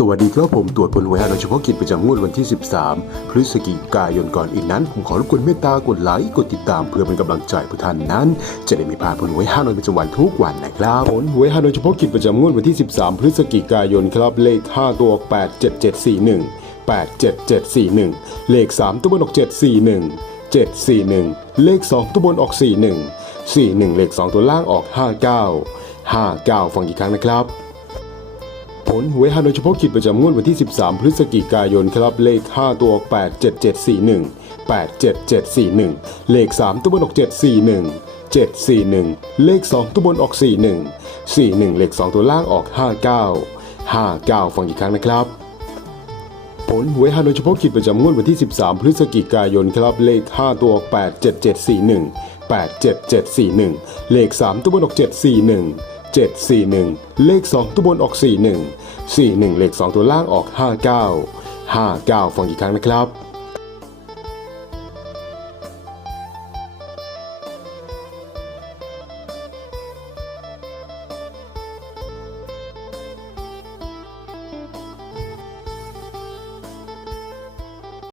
สวัสดีครับผมตรวจผลหวยฮานอยเฉพาะกิจประจำงวดวันที่ 13 พฤศจิกายนก่อนอื่นนั้น ผมขอรบกวนเมตตากดไลค์กดติดตามเพื่อเป็นกำลังใจผู้ท่านนั้น จะได้ไม่พลาดผลหวยฮานอยประจำวันทุกวันนะครับผลหวยฮานอยเฉพาะกิจประจำงวดวันที่ 13 พฤศจิกายนครับเลข 5 ตัวออก87741 87741 เลข 3 ตัวบนออก 741 741 เลข 2 ตัวบนออก 41 41 เลข 2 ตัวล่างออก 59 59 ฟังอีกครั้งนะครับ ผลหวยฮานอยเฉพาะกิจประจำงวดวันที่ 13 พฤศจิกายนครับเลข 5 ตัวออก87741 87741 เลข 3 ตัวบนออก 741 741 เลข 2 ตัวบนออก 41 41 เลข 2 ตัวล่างออก 59 59 ฟังอีกครั้งนะครับผลหวยฮานอยเฉพาะกิจประจำงวดวันที่ 13 พฤศจิกายนครับเลข 5 ตัวออก87741 87741 เลข 3 ตัวบนออก 741 741 เลข 2 ตัวบนออก 41 41 เลข 2 ตัวล่างออก 59 59 ฟังอีกครั้งนะครับ